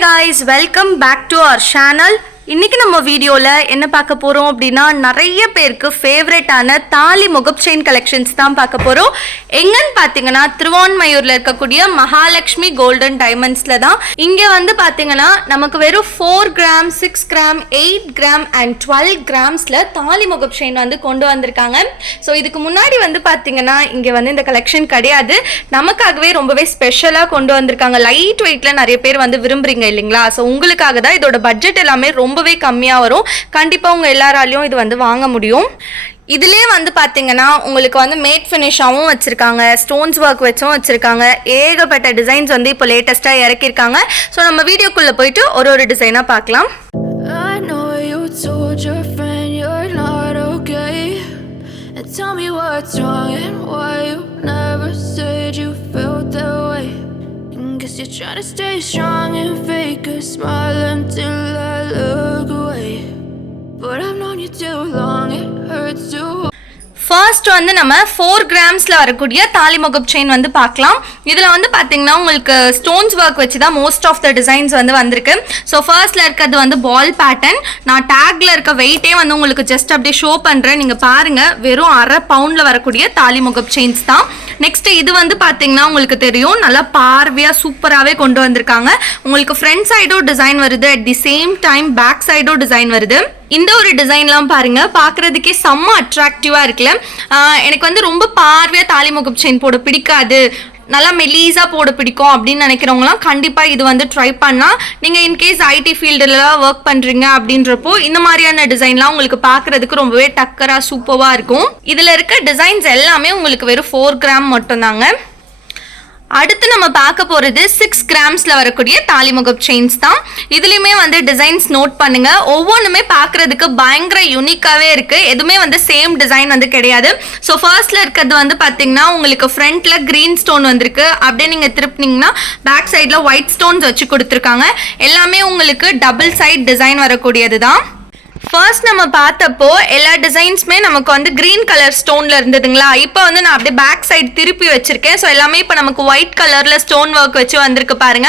guys, welcome back to our channel. இன்னைக்கு நம்ம வீடியோல என்ன பார்க்க போறோம் அப்படினா நிறைய பேருக்கு ஃபேவரட்டான தாலி முகப் செயின் கலெக்ஷன்ஸ் தான் பார்க்க போறோம். எங்கன்னு பாத்தீங்கன்னா திருவான்மையூர்ல இருக்கக்கூடிய மகாலட்சுமி கோல்டன் டைமண்ட்ஸ்ல தான். இங்க வந்து பாத்தீங்கன்னா நமக்கு வெறும் 4 கிராம் 6 கிராம் 8 கிராம் அண்ட் 12 கிராம்ஸ்ல தாலி முகப் செயின் வந்து கொண்டு வந்திருக்காங்க. ஸோ இதுக்கு முன்னாடி வந்து பாத்தீங்கன்னா இங்க வந்து இந்த கலெக்ஷன் கிடையாது, நமக்காகவே ரொம்பவே ஸ்பெஷலா கொண்டு வந்திருக்காங்க. லைட் வெயிட்ல நிறைய பேர் வந்து விரும்புறீங்க இல்லைங்களா? ஸோ உங்களுக்காக தான் இதோட பட்ஜெட் எல்லாமே ரொம்பவே கம்மியா வரும். கண்டிப்பா உங்க எல்லாராலையும் இது வந்து வாங்க முடியும். இதுலயே வந்து பாத்தீங்கன்னா உங்களுக்கு வந்து மேட் ஃபினிஷாவும் வச்சிருக்காங்க, ஸ்டோன்ஸ் ஒர்க் வச்சும் வச்சிருக்காங்க. ஏகப்பட்ட டிசைன்ஸ் வந்து இப்போ லேட்டஸ்டா இறக்கிருக்காங்க. ஸோ நம்ம வீடியோக்குள்ள போயிட்டு ஒரு டிசைனா பார்க்கலாம். Tell me what's wrong and why you never said you felt that way. Guess you're trying to stay strong and fake a smile until I look away. But I've known you too long, it hurts to. First வந்து நம்ம 4 கிராம்ஸ்ல வரக்கூடிய தாலி முகப் chain வந்து பார்க்கலாம். இதில் வந்து பார்த்தீங்கன்னா உங்களுக்கு ஸ்டோன்ஸ் ஒர்க் வச்சு தான் மோஸ்ட் ஆஃப் த டிசைன்ஸ் வந்து வந்திருக்கு. ஸோ ஃபர்ஸ்ட்ல இருக்கிறது வந்து பால் பேட்டர்ன். நான் டேக்ல இருக்க வெயிட்டே வந்து உங்களுக்கு ஜஸ்ட் அப்படியே ஷோ பண்ணுறேன், நீங்கள் பாருங்க. வெறும் 1/2 பவுண்டில் வரக்கூடிய தாலி முகப் செயின்ஸ் தான். நெக்ஸ்ட் இது வந்து பார்த்தீங்கன்னா உங்களுக்கு தெரியும், நல்லா பார்வையாக சூப்பராகவே கொண்டு வந்திருக்காங்க. உங்களுக்கு ஃப்ரண்ட் சைடும் டிசைன் வருது, at the same time back சைடும் டிசைன் வருது. இந்த ஒரு டிசைன்லாம் பாருங்க, பார்க்கறதுக்கே செம்ம அட்ராக்டிவா இருக்குல்ல. எனக்கு வந்து ரொம்ப பார்வையா தாலி முகப் செயின் போட பிடிக்காது, நல்லா மெலீஸா போட பிடிக்கும் அப்படின்னு நினைக்கிறவங்களாம் கண்டிப்பா இது வந்து ட்ரை பண்ணா. நீங்க இன்கேஸ் ஐடி ஃபீல்டுலாம் ஒர்க் பண்றீங்க அப்படின்றப்போ இந்த மாதிரியான டிசைன்லாம் உங்களுக்கு பார்க்கறதுக்கு ரொம்பவே டக்கரா சூப்பரா இருக்கும். இதுல இருக்க டிசைன்ஸ் எல்லாமே உங்களுக்கு வெறும் 4 கிராம் மட்டும் தாங்க. அடுத்து நம்ம பார்க்க போகிறது 6 கிராம்ஸில் வரக்கூடிய தாலி முகப் செயின்ஸ் தான். இதுலேயுமே வந்து டிசைன்ஸ் நோட் பண்ணுங்க, ஒவ்வொன்றுமே பார்க்குறதுக்கு பயங்கர யூனிக்காகவே இருக்குது. எதுவுமே வந்து சேம் டிசைன் வந்து கிடையாது. ஸோ ஃபர்ஸ்ட்ல இருக்கிறது வந்து பார்த்தீங்கன்னா உங்களுக்கு ஃப்ரண்ட்டில் க்ரீன் ஸ்டோன் வந்திருக்கு, அப்படியே நீங்கள் திருப்பினீங்கன்னா பேக் சைடில் ஒயிட் ஸ்டோன்ஸ் வச்சு கொடுத்துருக்காங்க. எல்லாமே உங்களுக்கு டபுள் சைட் டிசைன் வரக்கூடியது தான். ஃபர்ஸ்ட் நம்ம பார்த்தப்போ எல்லா டிசைன்ஸுமே நமக்கு வந்து கிரீன் கலர் ஸ்டோன்ல இருந்ததுங்களா. இப்போ வந்து நான் அப்படியே பேக் சைடு திருப்பி வச்சிருக்கேன். ஸோ எல்லாமே இப்போ நமக்கு ஒயிட் கலர்ல ஸ்டோன் ஒர்க் வச்சு வந்திருக்கு பாருங்க.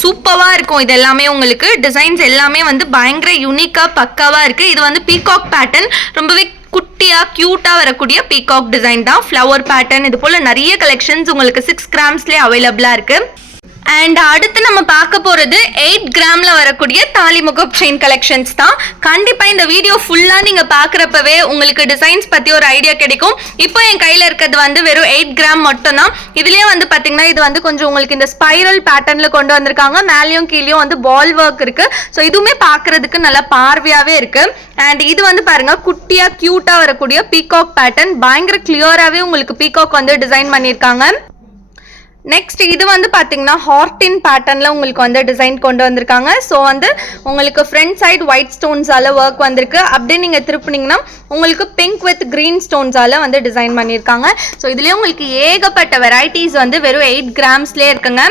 சூப்பராக இருக்கும். இது எல்லாமே உங்களுக்கு டிசைன்ஸ் எல்லாமே வந்து பயங்கர யூனிக்கா பக்காவா இருக்கு. இது வந்து பீகாக் பேட்டர்ன், ரொம்பவே குட்டியா கியூட்டா வரக்கூடிய பீகாக் டிசைன் தான். ஃப்ளவர் பேட்டர்ன், இது போல நிறைய கலெக்ஷன்ஸ் உங்களுக்கு 6 கிராம்ஸ்லேயே அவைலபிளா இருக்கு. அண்ட் அடுத்து நம்ம பார்க்க போகிறது 8 கிராமில் வரக்கூடிய தாலி முகப் செயின் கலெக்ஷன்ஸ் தான். கண்டிப்பாக இந்த வீடியோ ஃபுல்லாக நீங்கள் பார்க்குறப்பவே உங்களுக்கு டிசைன்ஸ் பற்றி ஒரு ஐடியா கிடைக்கும். இப்போ என் கையில் இருக்கிறது வந்து வெறும் 8 கிராம் மட்டும் தான். இதுலேயே வந்து பார்த்தீங்கன்னா இது வந்து கொஞ்சம் உங்களுக்கு இந்த ஸ்பைரல் பேட்டர்னில் கொண்டு வந்திருக்காங்க. மேலேயும் கீழேயும் வந்து பால் ஒர்க் இருக்குது. ஸோ இதுவுமே பார்க்குறதுக்கு நல்லா பார்வையாகவே இருக்குது. அண்ட் இது வந்து பாருங்க, குட்டியாக க்யூட்டாக வரக்கூடிய பீகாக் பேட்டர்ன், பயங்கர கிளியராகவே உங்களுக்கு பீகாக் வந்து டிசைன் பண்ணியிருக்காங்க. நெக்ஸ்ட் இது வந்து பார்த்தீங்கன்னா ஹார்டின் பேட்டர்னில் உங்களுக்கு வந்து டிசைன் கொண்டு வந்திருக்காங்க. ஸோ வந்து உங்களுக்கு ஃப்ரண்ட் சைடு ஒயிட் ஸ்டோன்ஸால் ஒர்க் வந்திருக்கு. அப்படியே நீங்கள் திருப்பினீங்கன்னா உங்களுக்கு பிங்க் வித் க்ரீன் ஸ்டோன்ஸால் வந்து டிசைன் பண்ணியிருக்காங்க. ஸோ இதுலேயே உங்களுக்கு ஏகப்பட்ட வெரைட்டிஸ் வந்து வெறும் 8 கிராம்ஸ்லேயே இருக்குங்க.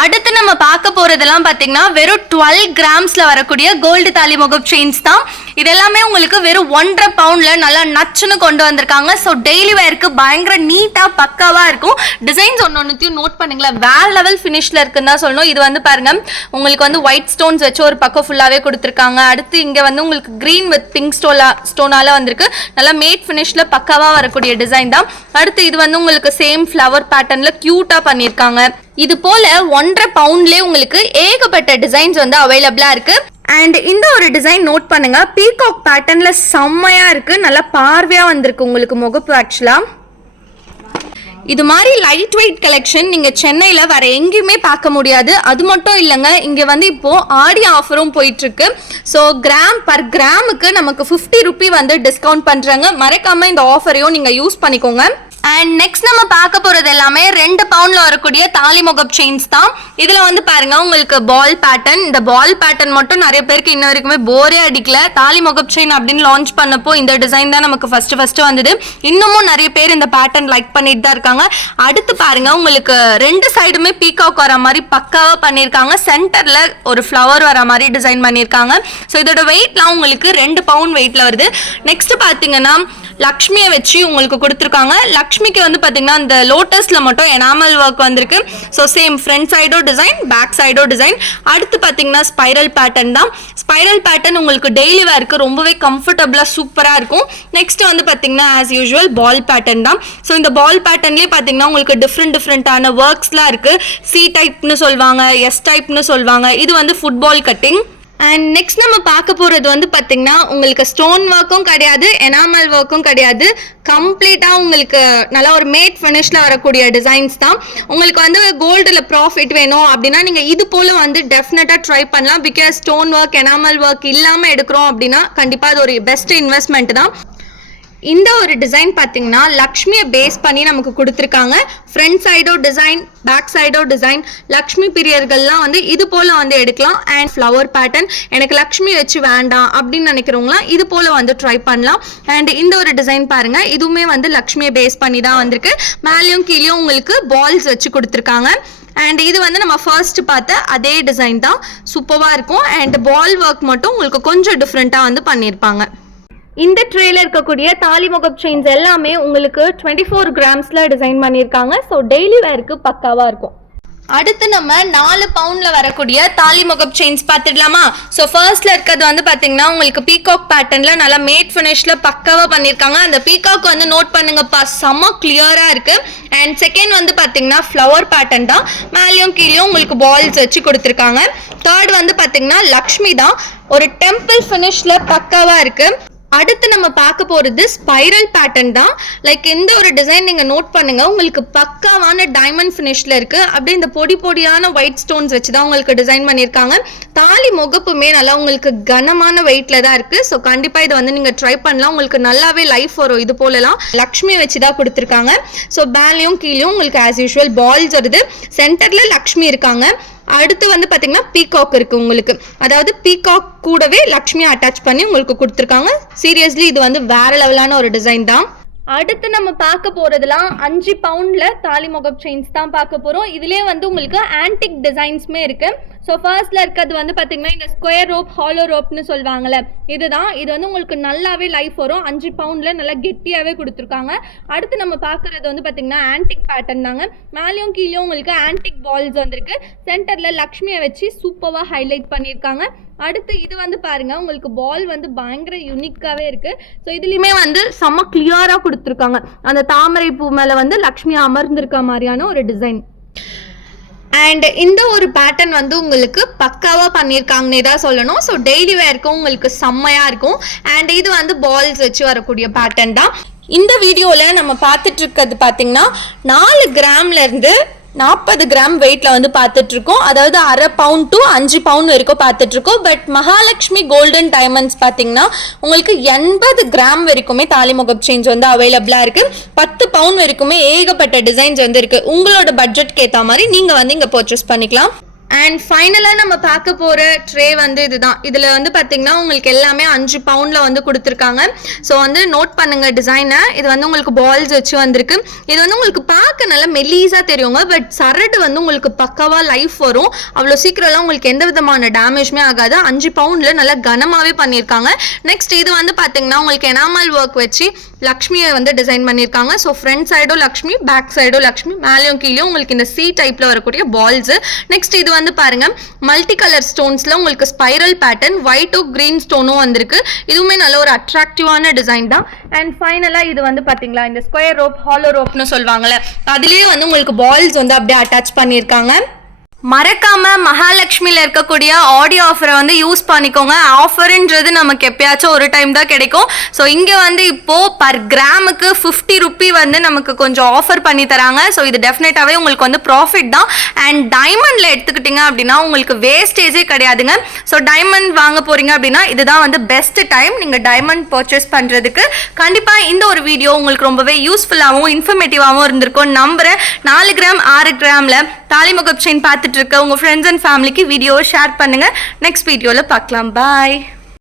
அடுத்து நம்ம பார்க்க போறதெல்லாம் பார்த்தீங்கன்னா வெறும் 12 கிராம்ஸ்ல வரக்கூடிய கோல்டு தாலி முகப் செயின்ஸ் தான். இதெல்லாமே உங்களுக்கு வெறும் 1.5 பவுண்ட்ல நல்லா நச்சுன்னு கொண்டு வந்திருக்காங்க. ஸோ டெய்லி வேருக்கு பயங்கர நீட்டா பக்காவா இருக்கும். டிசைன்ஸ் ஒன்னொன்னுத்தையும் நோட் பண்ணுங்களேன், வேற லெவல் ஃபினிஷ்ல இருக்குன்னு தான் சொல்லணும். இது வந்து பாருங்க, உங்களுக்கு வந்து ஒயிட் ஸ்டோன்ஸ் வச்சு ஒரு பக்கம் ஃபுல்லாவே கொடுத்துருக்காங்க. அடுத்து இங்க வந்து உங்களுக்கு கிரீன் வித் பிங்க் ஸ்டோனால வந்திருக்கு. நல்லா மேட் ஃபினிஷ்ல பக்காவா வரக்கூடிய டிசைன் தான். அடுத்து இது வந்து உங்களுக்கு சேம் ஃப்ளவர் பேட்டர்ன்ல கியூட்டா பண்ணியிருக்காங்க. இது போல 1.5 பவுண்ட்லேயே உங்களுக்கு ஏகப்பட்ட டிசைன்ஸ் வந்து அவைலபிளா இருக்கு. அண்ட் இந்த ஒரு டிசைன் நோட் பண்ணுங்க, பீகாக் பேட்டர்ன்ல செம்மையா இருக்கு, நல்லா பார்வையா வந்திருக்கு உங்களுக்கு முகப்பு. ஆக்சுவலா இது மாதிரி லைட் வெயிட் கலெக்ஷன் நீங்க சென்னையில வேற எங்கேயுமே பார்க்க முடியாது. அது மட்டும் இல்லைங்க, இங்க வந்து இப்போ ஆடி ஆஃபரும் போயிட்டு இருக்கு. ஸோ பர் கிராமுக்கு நமக்கு 50 ரூபி வந்து டிஸ்கவுண்ட் பண்றாங்க. மறக்காம இந்த ஆஃபரையும் நீங்க யூஸ் பண்ணிக்கோங்க. அண்ட் நெக்ஸ்ட் நம்ம பார்க்க போகிறது எல்லாமே 2 பவுண்டில் வரக்கூடிய தாலி முகப் செயின்ஸ் தான். இதில் வந்து பாருங்க உங்களுக்கு பால் பேட்டர்ன். இந்த பால் பேட்டர்ன் மட்டும் நிறைய பேருக்கு இன்ன வரைக்குமே போரே அடிக்கல. தாலி முகப் செயின் அப்படின்னு லான்ச் பண்ணப்போ இந்த டிசைன் தான் நமக்கு ஃபர்ஸ்ட் வந்தது. இன்னமும் நிறைய பேர் இந்த பேட்டர்ன் லைக் பண்ணிட்டு தான் இருக்காங்க. அடுத்து பாருங்க உங்களுக்கு 2 சைடுமே பீகாக் வர மாதிரி பக்காவாக பண்ணியிருக்காங்க. சென்டரில் ஒரு ஃப்ளவர் வர மாதிரி டிசைன் பண்ணியிருக்காங்க. ஸோ இதோட வெயிட்லாம் உங்களுக்கு 2 பவுண்ட் வெயிட்டில் வருது. நெக்ஸ்ட் பார்த்தீங்கன்னா லக்ஷ்மியை வச்சு உங்களுக்கு கொடுத்துருக்காங்க. லக்ஷ்மிக்கு வந்து பார்த்தீங்கன்னா இந்த லோட்டஸில் மட்டும் எனாமல் ஒர்க் வந்திருக்கு. ஸோ சேம் ஃப்ரண்ட் சைடோ டிசைன், பேக் சைடோ டிசைன். அடுத்து பார்த்தீங்கன்னா ஸ்பைரல் பேட்டர்ன் தான். ஸ்பைரல் பேட்டர்ன் உங்களுக்கு டெய்லி வேர்க்கு ரொம்பவே கம்ஃபர்டபுளாக சூப்பராக இருக்கும். நெக்ஸ்ட் வந்து பார்த்தீங்கன்னா ஆஸ் யூஸ்வல் பால் பேட்டர்ன் தான். ஸோ இந்த பால் பேட்டர்ன்லேயே பார்த்தீங்கன்னா உங்களுக்கு டிஃப்ரெண்டான ஒர்க்ஸ்லாம் இருக்குது. சி டைப்னு சொல்லுவாங்க, எஸ் டைப்னு சொல்லுவாங்க. இது வந்து ஃபுட்பால் கட்டிங். அண்ட் நெக்ஸ்ட் நம்ம பார்க்க போகிறது வந்து பார்த்திங்கன்னா உங்களுக்கு ஸ்டோன் ஒர்க்கும் கிடையாது, எனாமல் ஒர்க்கும் கிடையாது. கம்ப்ளீட்டாக உங்களுக்கு நல்லா ஒரு மேட் ஃபினிஷில் வரக்கூடிய டிசைன்ஸ் தான். உங்களுக்கு வந்து கோல்டில் ப்ராஃபிட் வேணும் அப்படின்னா நீங்கள் இது போல் வந்து டெஃபினட்டாக ட்ரை பண்ணலாம். Because stone work, enamel work இல்லாமல் எடுக்கிறோம் அப்படின்னா கண்டிப்பாக அது ஒரு பெஸ்ட் இன்வெஸ்ட்மெண்ட் தான். இந்த ஒரு டிசைன் பார்த்தீங்கன்னா லக்ஷ்மியை பேஸ் பண்ணி நமக்கு கொடுத்துருக்காங்க. ஃப்ரண்ட் சைடோ டிசைன், பேக் சைடோ டிசைன். லக்ஷ்மி பிரியர்கள்லாம் வந்து இது போல் வந்து எடுக்கலாம். அண்ட் ஃப்ளவர் பேட்டர்ன் எனக்கு லக்ஷ்மி வச்சு வேண்டாம் அப்படின்னு நினைக்கிறவங்களாம் இது போல் வந்து ட்ரை பண்ணலாம். அண்ட் இந்த ஒரு டிசைன் பாருங்கள், இதுவுமே வந்து லக்ஷ்மியை பேஸ் பண்ணி தான் வந்திருக்கு. மேலேயும் கீழேயும் உங்களுக்கு பால்ஸ் வச்சு கொடுத்துருக்காங்க. அண்ட் இது வந்து நம்ம ஃபர்ஸ்ட் பார்த்த அதே டிசைன் தான், சூப்பராக இருக்கும். அண்ட் பால் ஒர்க் மட்டும் உங்களுக்கு கொஞ்சம் டிஃப்ரெண்ட்டாக வந்து பண்ணியிருப்பாங்க. இந்த ட்ரேல இருக்கக்கூடிய தாலி முகப் செயின்ஸ் எல்லாமே உங்களுக்கு 24 கிராம்ஸில் டிசைன் பண்ணியிருக்காங்க. ஸோ டெய்லி வேருக்கு பக்காவாக இருக்கும். அடுத்து நம்ம 4 பவுண்டில் வரக்கூடிய தாலி முகப் செயின்ஸ் பார்த்துடலாமா? ஸோ ஃபர்ஸ்ட்ல இருக்கிறது வந்து பார்த்தீங்கன்னா உங்களுக்கு பீகாக் பேட்டர்னில் நல்லா மேட் ஃபினிஷில் பக்காவாக பண்ணியிருக்காங்க. அந்த பீகாக் வந்து நோட் பண்ணுங்கப்பா, செம்ம கிளியராக இருக்குது. அண்ட் செகண்ட் வந்து பார்த்தீங்கன்னா ஃப்ளவர் பேட்டர்ன் தான். மேலேயும் கீழேயும் உங்களுக்கு பால்ஸ் வச்சு கொடுத்துருக்காங்க. தேர்ட் வந்து பார்த்தீங்கன்னா லக்ஷ்மி தான், ஒரு டெம்பிள் ஃபினிஷில் பக்காவாக இருக்குது. அடுத்து நம்ம பார்க்க போகிறது ஸ்பைரல் பேட்டர்ன் தான். லைக் எந்த ஒரு டிசைன் நீங்கள் நோட் பண்ணுங்கள், உங்களுக்கு பக்காவான டைமண்ட் ஃபினிஷில் இருக்குது. அப்படியே இந்த பொடியான ஒயிட் ஸ்டோன்ஸ் வச்சு தான் உங்களுக்கு டிசைன் பண்ணியிருக்காங்க. தாலி முகப்புமே நல்லா உங்களுக்கு கனமான வெயிட்டில் தான் இருக்குது. ஸோ கண்டிப்பாக இதை வந்து நீங்கள் ட்ரை பண்ணலாம். உங்களுக்கு நல்லாவே லைஃப் வரும். இது போலலாம் லக்ஷ்மி வச்சு தான் கொடுத்துருக்காங்க. ஸோ மேலேயும் கீழேயும் உங்களுக்கு ஆஸ் யூஸ்வல் பால்ஸ் வருது. சென்டரில் லக்ஷ்மி இருக்காங்க. அடுத்து வந்து பார்த்தீங்கன்னா பீகாக் இருக்குது உங்களுக்கு, அதாவது பீகாக் கூடவே லக்ஷ்மியை அட்டாச் பண்ணி உங்களுக்கு கொடுத்துருக்காங்க. சீரியஸ்லி இது வந்து வேற லெவலான ஒரு டிசைன் தான். அடுத்து நம்ம பார்க்க போகிறதுலாம் 5 பவுண்டில் தாலி முகப் செயின்ஸ் தான் பார்க்க போகிறோம். இதுலேயே வந்து உங்களுக்கு ஆன்டிக் டிசைன்ஸுமே இருக்குது. ஸோ ஃபர்ஸ்ட்டில் இருக்கிறது வந்து பார்த்திங்கன்னா இந்த ஸ்கொயர் ரோப், ஹாலோ ரோப்னு சொல்லுவாங்கள்ல, இதுதான். இது வந்து உங்களுக்கு நல்லாவே லைஃப் வரும். 5 பவுண்டில் நல்லா கெட்டியாகவே கொடுத்துருக்காங்க. அடுத்து நம்ம பார்க்குறது வந்து பார்த்திங்கன்னா ஆன்டிக் பேட்டர்ன் தாங்க. மேலேயும் கீழேயும் உங்களுக்கு ஆன்டிக் பால்ஸ் வந்திருக்கு. சென்டரில் லக்ஷ்மியை வச்சு சூப்பராக ஹைலைட் பண்ணியிருக்காங்க. அடுத்து இது வந்து பாருங்க, உங்களுக்கு பால் வந்து பயங்கர யூனிக்காகவே இருக்குது. ஸோ இதுலேயுமே வந்து செம்ம கிளியராக கொடுத்துருக்காங்க. அந்த தாமரை பூ மேலே வந்து லக்ஷ்மி அமர்ந்திருக்க மாதிரியான ஒரு டிசைன். அண்ட் இந்த ஒரு பேட்டர்ன் வந்து உங்களுக்கு பக்காவாக பண்ணியிருக்காங்கன்னே தான் சொல்லணும். ஸோ டெய்லி வேர்க்கும் உங்களுக்கு செம்மையாக இருக்கும். அண்ட் இது வந்து பால்ஸ் வச்சு வரக்கூடிய பேட்டர்ன் தான். இந்த வீடியோவில் நம்ம பார்த்துட்டு இருக்கிறது பார்த்தீங்கன்னா 4 கிராம்லேருந்து 40 கிராம் வெயிட்டில் வந்து பார்த்துட்ருக்கோம். அதாவது 1/2 பவுண்ட் டு 5 பவுண்ட் வரைக்கும் பார்த்துட்ருக்கோம். பட் மகாலட்சுமி கோல்டன் டைமண்ட்ஸ் பார்த்தீங்கன்னா உங்களுக்கு 80 கிராம் வரைக்குமே தாலி முகப் செயின்ஸ் வந்து அவைலபிளாக இருக்குது. 10 பவுண்ட் வரைக்குமே ஏகப்பட்ட டிசைன்ஸ் வந்து இருக்குது. உங்களோட பட்ஜெட்க்கு ஏற்ற மாதிரி நீங்கள் வந்து இங்கே பர்ச்சேஸ் பண்ணிக்கலாம். அண்ட் ஃபைனலாக நம்ம பார்க்க போகிற ட்ரே வந்து இதுதான். இதில் வந்து பார்த்திங்கன்னா உங்களுக்கு எல்லாமே 5 பவுண்டில் வந்து கொடுத்துருக்காங்க. ஸோ வந்து நோட் பண்ணுங்கள் டிசைனை. இது வந்து உங்களுக்கு பால்ஸ் வச்சு வந்திருக்கு. இது வந்து உங்களுக்கு பார்க்க நல்லா மெல்லீஸாக தெரியுங்க. பட் சரடு வந்து உங்களுக்கு பக்காவாக லைஃப் வரும். அவ்வளோ சீக்கிரம்லாம் உங்களுக்கு எந்த விதமான டேமேஜுமே ஆகாது. 5 பவுண்டில் நல்லா கனமாகவே பண்ணியிருக்காங்க. நெக்ஸ்ட் இது வந்து பார்த்திங்கன்னா உங்களுக்கு எனாமல் ஒர்க் வச்சு லக்ஷ்மியை வந்து டிசைன் பண்ணியிருக்காங்க. ஸோ ஃப்ரண்ட் சைடும் லக்ஷ்மி, பேக் சைடும் லக்ஷ்மி, மேலேயும் கீழேயும் உங்களுக்கு இந்த சி டைப்பில் வரக்கூடிய பால்ஸு. நெக்ஸ்ட் இது வந்து பாருங்க, மல்டி கலர் ஸ்டோன்ஸ்ல உங்களுக்கு ஸ்பைரல் பேட்டர்ன், ஒயிட்டும் கிரீன் ஸ்டோனும் வந்திருக்கு. இதுவுமே நல்ல ஒரு அட்ராக்டிவான டிசைன் தான். அண்ட் ஃபைனலா இது வந்து பாத்தீங்களா இந்த ஸ்கொயர் ரோப், ஹாலோ ரோப்னு சொல்லுவாங்கல்ல, அதுலயே வந்து உங்களுக்கு பால்ஸ் வந்து அப்படியே அட்டாச் பண்ணியிருக்காங்க. மறக்காம மகாலட்சுமியில் இருக்கக்கூடிய ஆடியோ ஆஃபரை வந்து யூஸ் பண்ணிக்கோங்க. ஆஃபருன்றது நமக்கு எப்பயாச்சும் ஒரு டைம் தான் கிடைக்கும். ஸோ இங்கே வந்து இப்போது பர் கிராமுக்கு 50 ருப்பி வந்து நமக்கு கொஞ்சம் ஆஃபர் பண்ணி தராங்க. ஸோ இது டெஃபினட்டாகவே உங்களுக்கு வந்து ப்ராஃபிட் தான். அண்ட் டைமண்டில் எடுத்துக்கிட்டிங்க அப்படின்னா உங்களுக்கு வேஸ்டேஜே கிடையாதுங்க. ஸோ டைமண்ட் வாங்க போகிறீங்க அப்படின்னா இதுதான் வந்து பெஸ்ட் டைம் நீங்கள் டைமண்ட் பர்ச்சேஸ் பண்ணுறதுக்கு. கண்டிப்பாக இந்த ஒரு வீடியோ உங்களுக்கு ரொம்பவே யூஸ்ஃபுல்லாகவும் இன்ஃபர்மேட்டிவாகவும் இருந்திருக்கும் நம்புகிறேன். 4 கிராம் 6 கிராமில் தாலி முகப் செயின் பார்த்துட்டு இருக்க உங்கள் ஃப்ரெண்ட்ஸ் அண்ட் ஃபேமிலிக்கு வீடியோவை ஷேர் பண்ணுங்கள். நெக்ஸ்ட் வீடியோவில் பார்க்கலாம். பாய்.